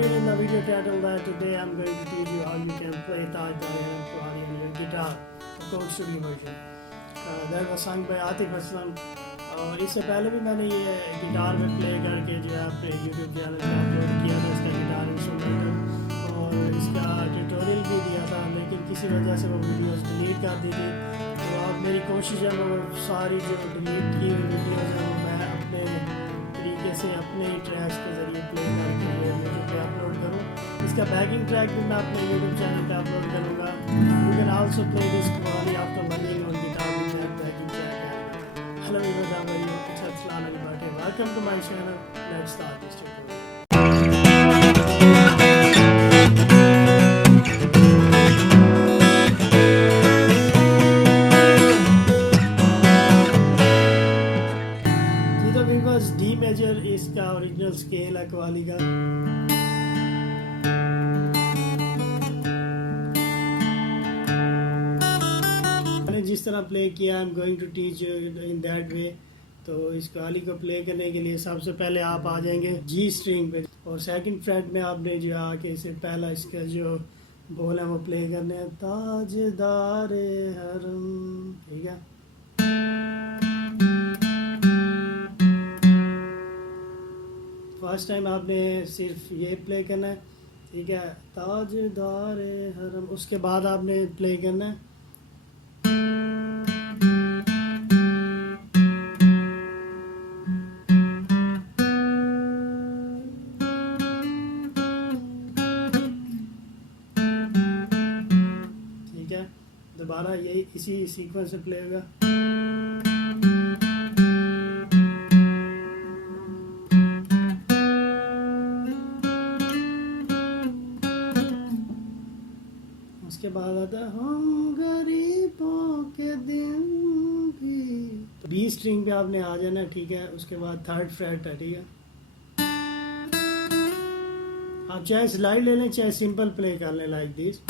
reveal in the video title that today I'm going to teach you how you can play Taj Darian Purani on your guitar, the Cold Studio version. That was sung by Atif Aslam. और इससे पहले भी मैंने ये guitar में play करके जो है अपने यूट्यूब चैनल पे अपलोड किया था इसका गिटार इंस्ट्रूमेंट और इसका ट्यूटोरियल भी दिया था, लेकिन किसी वजह से वो वीडियोस डिलीट कर दी थी। तो अब मेरी कोशिश है वो सारी जो डिलीट की हुई वीडियोज़ हैं वो मैं अपने तरीके से अपने ट्रैक्स के ज़रिए प्ले करके यूट्यूब पे अपलोड करूँ। इसका बैकिंग ट्रैक भी मैं अपने यूट्यूब चैनल पे अपलोड करूँगा। You can also play this Purani after learning on guitar with that backing track. Hello viewers, how are you? It's Arslan Ali Bhatia. Welcome to my channel. Let's start this tutorial. जी तो viewers, D major इसका original scale है कव्वाली का। जिस तरह play किया I am going to teach in that way. तो इस कव्वाली को प्ले करने के लिए सबसे पहले आप आ जाएंगे जी स्ट्रिंग पे और सेकंड फ्रेट में आपने जो आके इसे पहला इसका जो बोल है वो प्ले करने हैं, ताजदारे हरम, ठीक है। फर्स्ट टाइम आपने सिर्फ ये प्ले करना है, ठीक है, ताजदारे हरम। उसके बाद आपने प्ले करना है दोबारा, यही इसी सीक्वेंस से प्ले होगा। उसके बाद आता है हम गरीबों के दिन भी। बी स्ट्रिंग पे आपने आ जाना, ठीक है। उसके बाद थर्ड फ्रेट है, ठीक है। आप चाहे स्लाइड ले लें चाहे सिंपल प्ले कर लें लाइक दिस।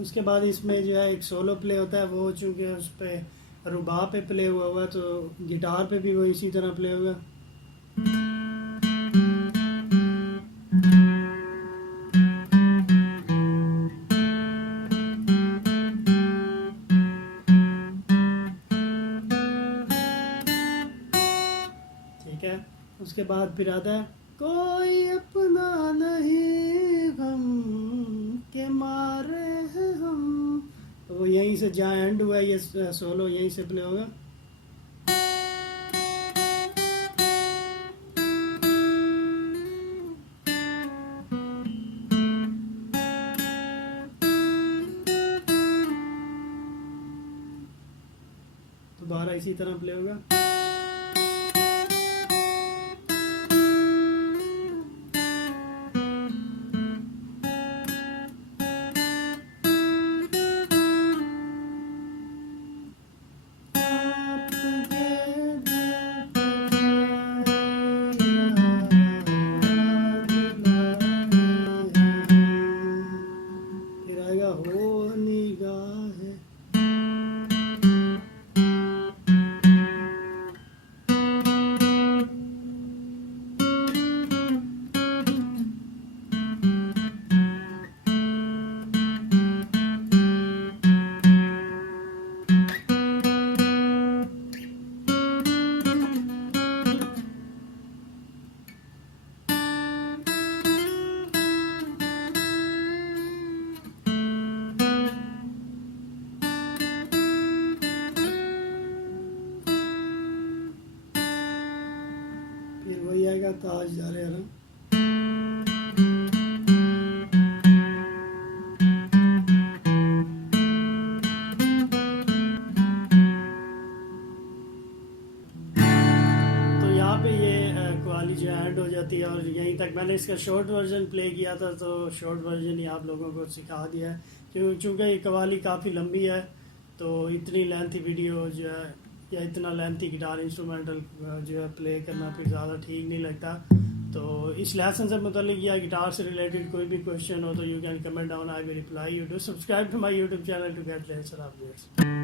उसके बाद इसमें जो है एक सोलो प्ले होता है, वो चूँकि उस पर रुबा पे प्ले हुआ तो गिटार पे भी वो इसी तरह प्ले होगा। ठीक है, उसके बाद फिर आता है कोई अपना नहीं गम के मारे हैं हम। तो वो यहीं से जहाँ एंड हुआ ये सोलो यहीं से प्ले होगा। दोबारा इसी तरह प्ले होगा। ताज जा रहे हैं। तो यहाँ पे ये कवाली जो एंड हो जाती है और यहीं तक मैंने इसका शॉर्ट वर्जन प्ले किया था, तो शॉर्ट वर्जन ही आप लोगों को सिखा दिया है। चूँकि ये कवाली काफ़ी लंबी है, तो इतनी लेंथी वीडियो जो है या इतना लेंथी गिटार इंस्ट्रूमेंटल जो है प्ले करना फिर ज़्यादा ठीक नहीं लगता। तो इस लेसन से मतलब या गिटार से रिलेटेड कोई भी क्वेश्चन हो तो you can comment down, I will reply you. Do subscribe to my YouTube channel to get latest updates.